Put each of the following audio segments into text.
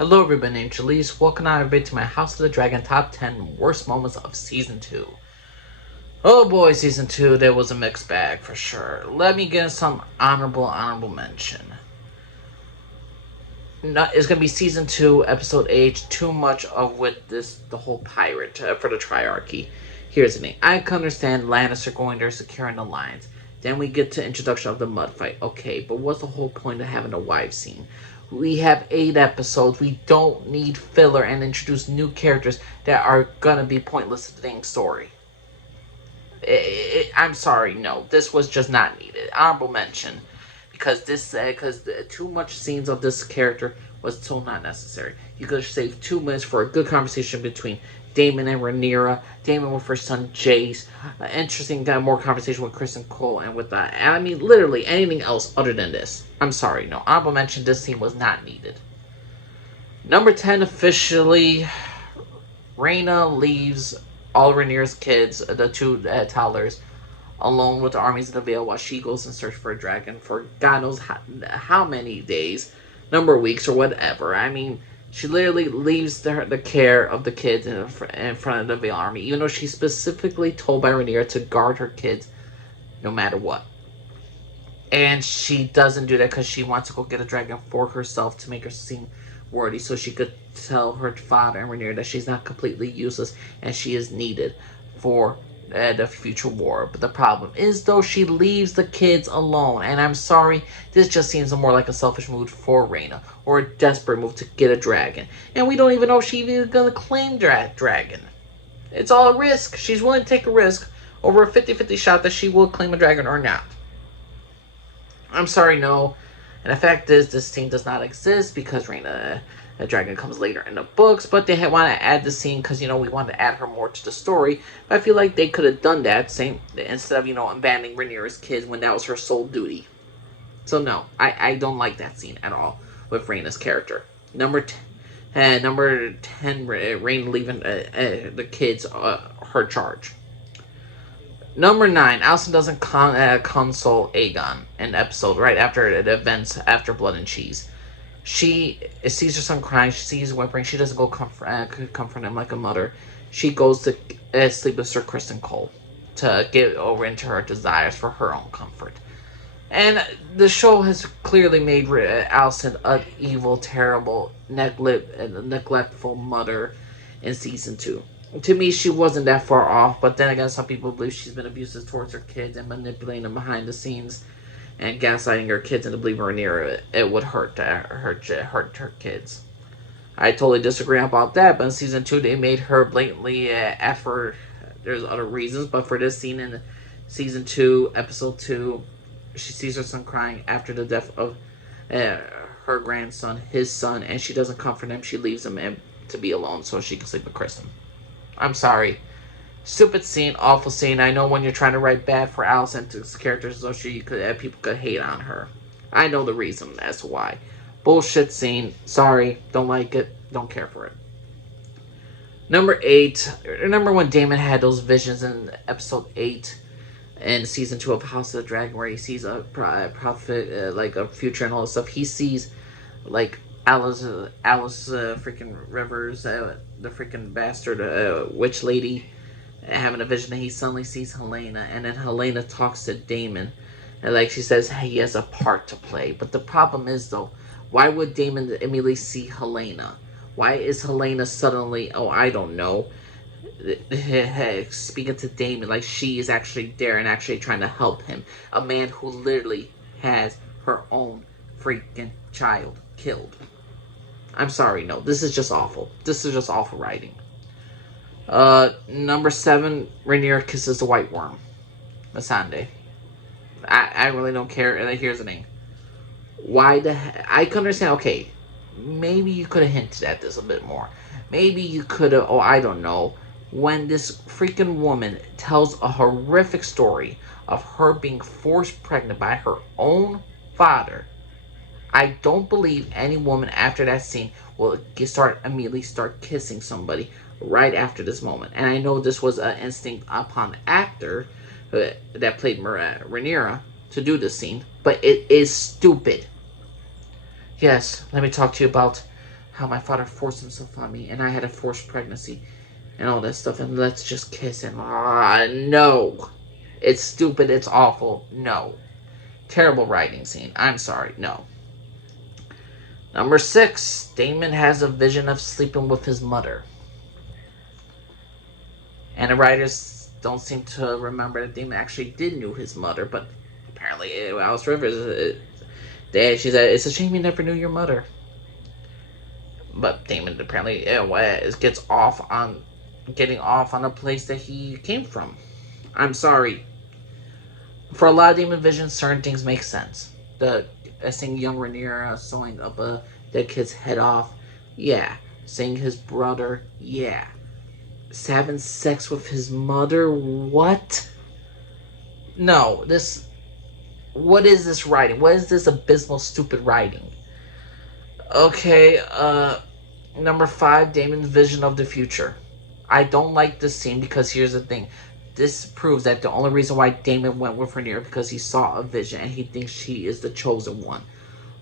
Hello everybody, named Jalise. Welcome everybody to my House of the Dragon Top 10 Worst Moments of Season 2. Oh boy, Season 2, there was a mixed bag for sure. Let me get some honorable mention. It's going to be Season 2, Episode 8, too much of with the whole pirate for the Triarchy. Here's the thing. I can understand Lannister going there securing the lines. Then we get to introduction of the mud fight. Okay, but what's the whole point of having a wife scene? We have 8 episodes. We don't need filler and introduce new characters that are gonna be pointless to the dang story. I'm sorry, no, this was just not needed. Honorable mention, because too much scenes of this character was so not necessary. You could have saved 2 minutes for a good conversation between Daemon and Rhaenyra, Daemon with her son Jace, interesting more conversation with Chris and Cole, and with that. I mean, literally anything else other than this. I'm sorry, no. Honorable mention, this scene was not needed. Number 10, officially, Rhaena leaves all Rhaenyra's kids, the 2 toddlers, alone with the armies of the Vale while she goes in search for a dragon for God knows how many days, number of weeks, or whatever. I mean, she literally leaves the care of the kids in front of the Vale army, even though she's specifically told by Rhaenyra to guard her kids no matter what. And she doesn't do that because she wants to go get a dragon for herself to make her seem worthy, so she could tell her father and Rhaenyra that she's not completely useless and she is needed for the future war. But the problem is, though, she leaves the kids alone. And I'm sorry, this just seems more like a selfish move for Rhaena, or a desperate move to get a dragon. And we don't even know if she's even gonna claim dragon. It's all a risk. She's willing to take a risk over a 50-50 shot that she will claim a dragon or not. I'm sorry, no. And the fact is, this scene does not exist because Rhaena, the dragon, comes later in the books, but they want to add the scene because, we want to add her more to the story. But I feel like they could have done that instead of, abandoning Rhaenyra's kids when that was her sole duty. So no, I don't like that scene at all with Rhaena's character. Number 10, Rhaena leaving the kids her charge. Number 9, Alicent doesn't console Aegon in the episode right after the events after Blood and Cheese. She sees her son crying, she sees whimpering, she doesn't go comfort him like a mother. She goes to sleep with Sir Kristen Cole to get over into her desires for her own comfort. And the show has clearly made Alicent an evil, terrible, neglectful mother in Season 2. To me, she wasn't that far off, but then again, some people believe she's been abusive towards her kids and manipulating them behind the scenes and gaslighting her kids into believing Rhaenyra it would hurt her kids. I totally disagree about that, but in Season 2, they made her blatantly effort. There's other reasons, but for this scene in Season 2, Episode 2, she sees her son crying after the death of her grandson, his son, and she doesn't comfort him. She leaves him to be alone so she can sleep with Kristen. I'm sorry. Stupid scene, awful scene. I know when you're trying to write bad for Alicent's characters so people could hate on her. I know the reason as to why. Bullshit scene. Sorry. Don't like it. Don't care for it. Number 8. Remember when Daemon had those visions in Episode 8 in Season 2 of House of the Dragon where he sees a prophet, like a future and all this stuff. He sees, like, Alice freaking Rivers, the freaking bastard witch lady, having a vision that he suddenly sees Helaena, and then Helaena talks to Daemon, and like she says, hey, he has a part to play. But the problem is, though, why would Daemon immediately see Helaena? Why is Helaena suddenly, I don't know, speaking to Daemon like she is actually there and actually trying to help him? A man who literally has her own freaking child killed. I'm sorry, no. This is just awful. This is just awful writing. Number 7, Rhaenyra kisses the White Worm. Missandei. I really don't care. Here's the thing. I can understand, okay, maybe you could have hinted at this a bit more. Maybe you could have, I don't know, when this freaking woman tells a horrific story of her being forced pregnant by her own father, I don't believe any woman after that scene will immediately start kissing somebody right after this moment. And I know this was an instinct upon the actor that played Rhaenyra to do this scene, but it is stupid. Yes, let me talk to you about how my father forced himself on me, and I had a forced pregnancy, and all that stuff, and let's just kiss, and no. It's stupid, it's awful, no. Terrible writing scene, I'm sorry, no. Number 6, Daemon has a vision of sleeping with his mother. And the writers don't seem to remember that Daemon actually did knew his mother, but apparently Alice Rivers, she said, it's a shame you never knew your mother. But Daemon apparently gets off on getting off on a place that he came from. I'm sorry. For a lot of Daemon visions, certain things make sense. Seeing young Rhaenyra sewing up a dead kid's head off, yeah. Seeing his brother, yeah. Having sex with his mother, what? No, what is this writing? What is this abysmal, stupid writing? Okay, number 5, Daemon's vision of the future. I don't like this scene because here's the thing. This proves that the only reason why Daemon went with Rhaenyra because he saw a vision and he thinks she is the chosen one.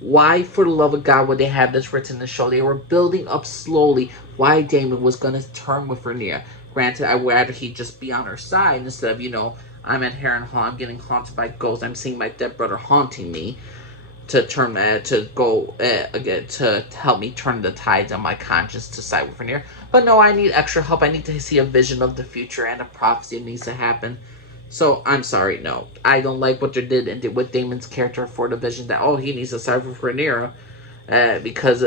Why, for the love of God, would they have this written in the show? They were building up slowly why Daemon was going to turn with Rhaenyra. Granted, I'd rather he just be on her side instead of, I'm at Harrenhal, I'm getting haunted by ghosts, I'm seeing my dead brother haunting me to turn to go again to help me turn the tides on my conscience to side with Rhaenyra. But no, I need extra help. I need to see a vision of the future and a prophecy that needs to happen. So I'm sorry, no, I don't like what they did with Daemon's character for the vision that he needs to side with Rhaenyra because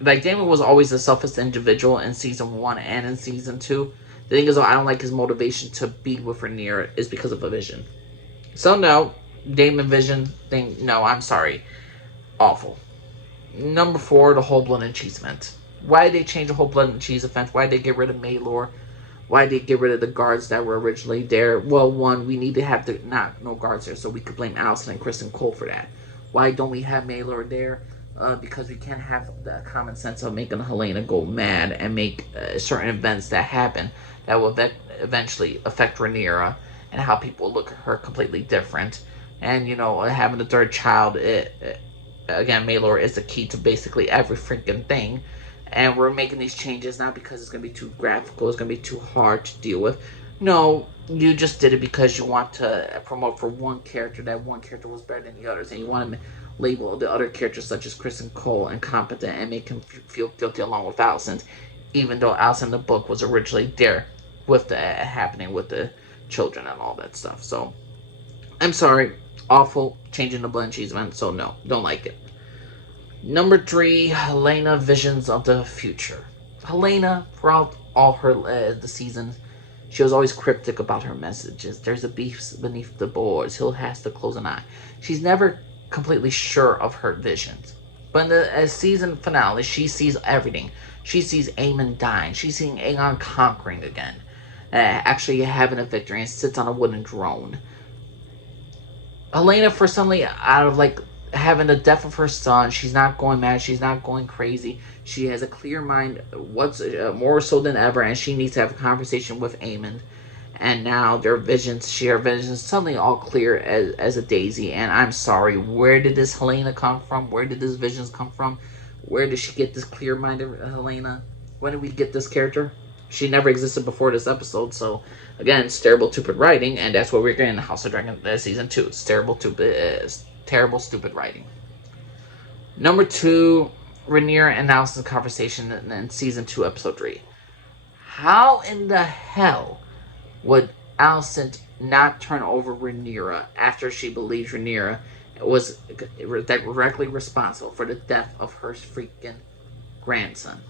Daemon was always a selfish individual in season 1 and in season 2. The thing is, I don't like his motivation to be with Rhaenyra is because of a vision. So no. Daemon vision thing, no, I'm sorry. Awful. Number 4, the whole blood and cheese event. Why did they change the whole blood and cheese event? Why did they get rid of Maelor? Why did they get rid of the guards that were originally there? Well, one, we need to have no guards there, so we could blame Alicent and Kristen Cole for that. Why don't we have Maelor there? Because we can't have the common sense of making Helaena go mad and make certain events that happen that will eventually affect Rhaenyra and how people look at her completely different. And, having a third child, again, Maelor is the key to basically every freaking thing. And we're making these changes not because it's going to be too graphical, it's going to be too hard to deal with. No, you just did it because you want to promote for one character, that one character was better than the others. And you want to label the other characters such as Kristen Cole incompetent and make him feel guilty along with Alicent. Even though Alicent in the book was originally there with the happening with the children and all that stuff. So, I'm sorry. Awful changing the blood and cheese event, so no, don't like it. Number 3, Helaena visions of the future. Helaena, throughout all her the seasons, she was always cryptic about her messages. There's a beast beneath the boards. He'll has to close an eye. She's never completely sure of her visions. But in the season finale, she sees everything. She sees Aemon dying. She's seeing Aegon conquering again. Actually having a victory and sits on a wooden throne. Helaena, for suddenly, out of having the death of her son, she's not going mad, she's not going crazy. She has a clear mind, what's more so than ever, and she needs to have a conversation with Aemon. And now her visions suddenly all clear as a daisy. And I'm sorry, where did this Helaena come from? Where did this visions come from? Where did she get this clear mind of Helaena? When did we get this character? She never existed before this episode, so again, it's terrible, stupid writing, and that's what we're getting in House of Dragon season 2. It's terrible, stupid writing. Number 2, Rhaenyra and Alicent's conversation in season 2, episode 3. How in the hell would Alicent not turn over Rhaenyra after she believes Rhaenyra was directly responsible for the death of her freaking grandson?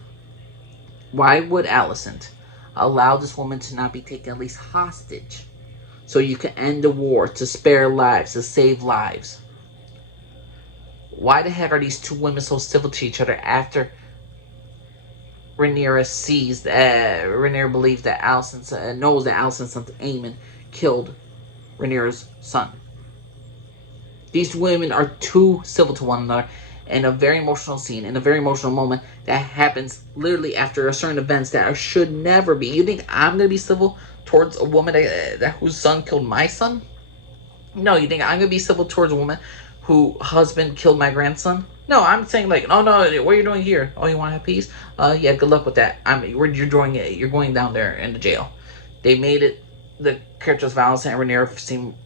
Why would Alicent allow this woman to not be taken at least hostage so you can end the war, to spare lives, to save lives? Why the heck are these two women so civil to each other after Rhaenyra Rhaenyra believes that Alicent knows that Alicent's son Aemon killed Rhaenyra's son? These women are too civil to one another in a very emotional scene, in a very emotional moment that happens literally after a certain events that should never be. You think I'm going to be civil towards a woman that whose son killed my son? No, you think I'm going to be civil towards a woman whose husband killed my grandson? No, I'm saying like, oh no, what are you doing here? Oh, you want to have peace? Yeah, good luck with that. You're doing it. You're going down there in the jail. They made it the characters of Alicent and Rhaenyra seem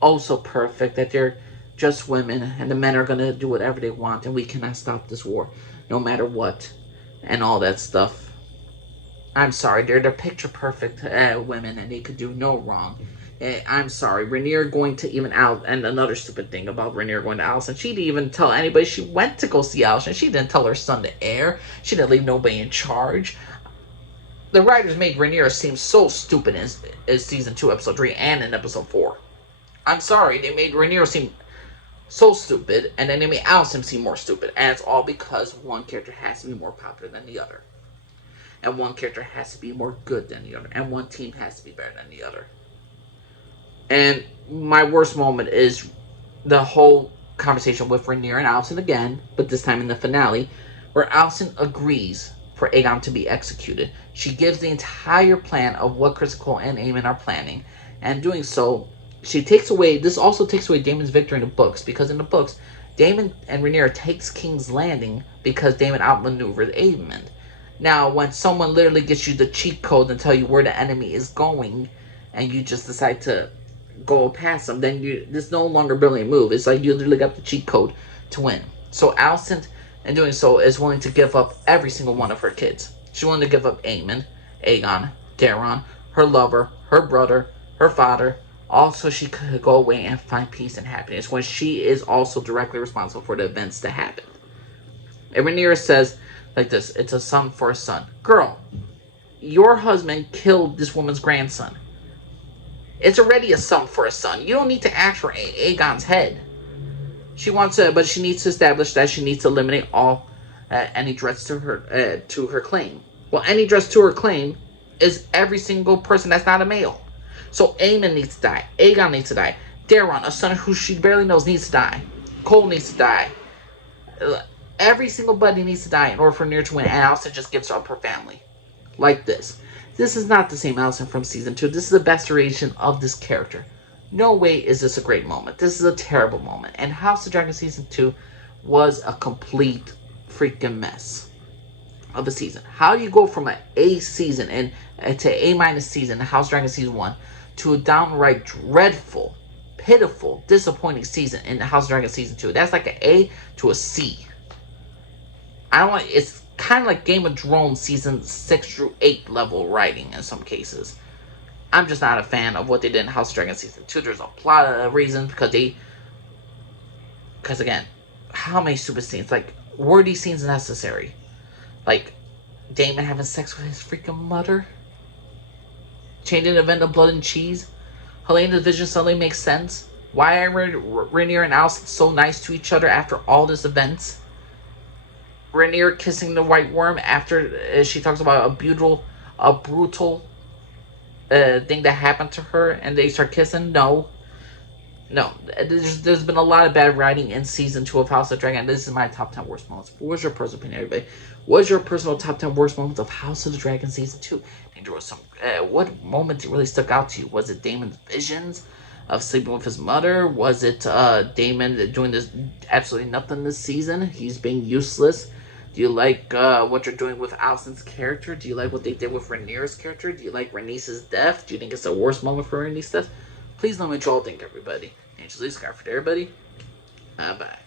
oh so perfect that they're just women and the men are gonna do whatever they want and we cannot stop this war, no matter what, and all that stuff. I'm sorry, they're the picture perfect women and they could do no wrong. I'm sorry, Rhaenyra going to even out, and another stupid thing about Rhaenyra going to Alicent, she didn't even tell anybody she went to go see Alicent. She didn't tell her son the heir. She didn't leave nobody in charge. The writers made Rhaenyra seem so stupid in season 2, episode 3, and in episode 4. I'm sorry, they made Rhaenyra seem so stupid, and then they made Alicent seem more stupid. And it's all because one character has to be more popular than the other. And one character has to be more good than the other. And one team has to be better than the other. And my worst moment is the whole conversation with Rhaenyra and Alicent again, but this time in the finale, where Alicent agrees for Aegon to be executed. She gives the entire plan of what Criston Cole and Aemon are planning, and doing so, this also takes away Daemon's victory in the books, because in the books, Daemon and Rhaenyra takes King's Landing because Daemon outmaneuvered Aemon. Now, when someone literally gets you the cheat code and tell you where the enemy is going, and you just decide to go past them, then there's no longer a brilliant move. It's like you literally got the cheat code to win. So Alicent, in doing so, is willing to give up every single one of her kids. She's willing to give up Aemon, Aegon, Daemon, her lover, her brother, her father, all so she could go away and find peace and happiness when she is also directly responsible for the events that happen. And Rhaenyra says like this, it's a son for a son. Girl, your husband killed this woman's grandson. It's already a son for a son. You don't need to ask for Aegon's head. She wants to, but she needs to establish that she needs to eliminate all any threats to her claim. Well, any threats to her claim is every single person that's not a male. So Aemon needs to die. Aegon needs to die. Daemon, a son who she barely knows, needs to die. Cole needs to die. Every single buddy needs to die in order for Rhaenyra to win, and Alicent just gives up her family. Like this. This is not the same Alicent from season 2. This is a restoration of this character. No way is this a great moment. This is a terrible moment. And House of Dragon season 2 was a complete freaking mess of a season. How do you go from an A season and to A- season in House of Dragon season 1 to a downright dreadful, pitiful, disappointing season in House of Dragon season 2? That's like an A to a C. It's kind of like Game of Thrones season 6 through 8 level writing in some cases. I'm just not a fan of what they did in House of Dragon season 2. There's a lot of reasons because again, how many stupid scenes? Like, were these scenes necessary? Like, Daemon having sex with his freaking mother? Changing the event of blood and cheese? Helena's vision suddenly makes sense? Why are Rhaenyra and Alicent so nice to each other after all these events? Rhaenyra kissing the White Worm after she talks about a brutal thing that happened to her, and they start kissing. No. There's been a lot of bad writing in season 2 of House of Dragon. This is my top 10 worst moments. What's your personal opinion, everybody? What's your personal top 10 worst moments of House of the Dragon season 2? I think there was some. What moments really stuck out to you? Was it Daemon's visions of sleeping with his mother? Was it Daemon doing this absolutely nothing this season? He's being useless. Do you like what they're doing with Alicent's character? Do you like what they did with Rhaenyra's character? Do you like Rhaenys' death? Do you think it's the worst moment for Rhaenys' death? Please let me know what you all think, everybody. Angel Lee, Scarford, everybody. Bye.